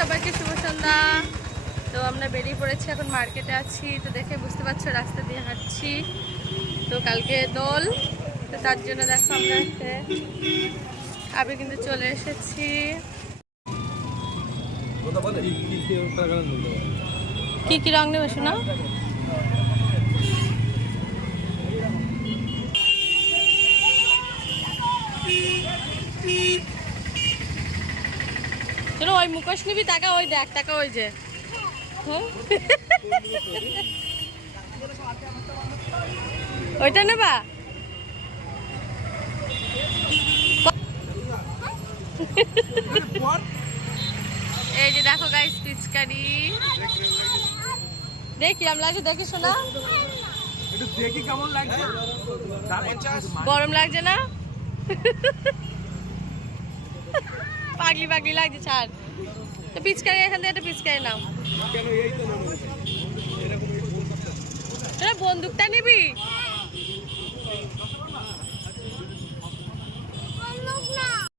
সবাইকে শুভ সন্ধ্যা। তো আমরা বেরিয়ে পড়েছি এখন মার্কেটে আছি। তো দেখে বুঝতে পারছ রাস্তা দিয়ে হাঁটছি। তো কালকে দোল তো তার জন্য দেখো আমরা এসে আমি কিন্তু চলে এসেছি। কি কি রং নেবে শোনা? চলো ওই মুখোশ নিবি টাকা ওই দেখ টাকা ওই যে। হুম? ওইটা নেবা? এই যে দেখো গাইস পিচকারি। দেখ কিরাম লাগছে দেখি শোনা। দেখি কেমন লাগছে। গরম লাগছে না? পাগলি পাগলি লাগছে ছাড় তো পিচকারি এখান থেকে একটা পিচকারি নাও তো না। এরকম এই বন্ধ করতে হবে। তোরা বন্দুকটা নিবি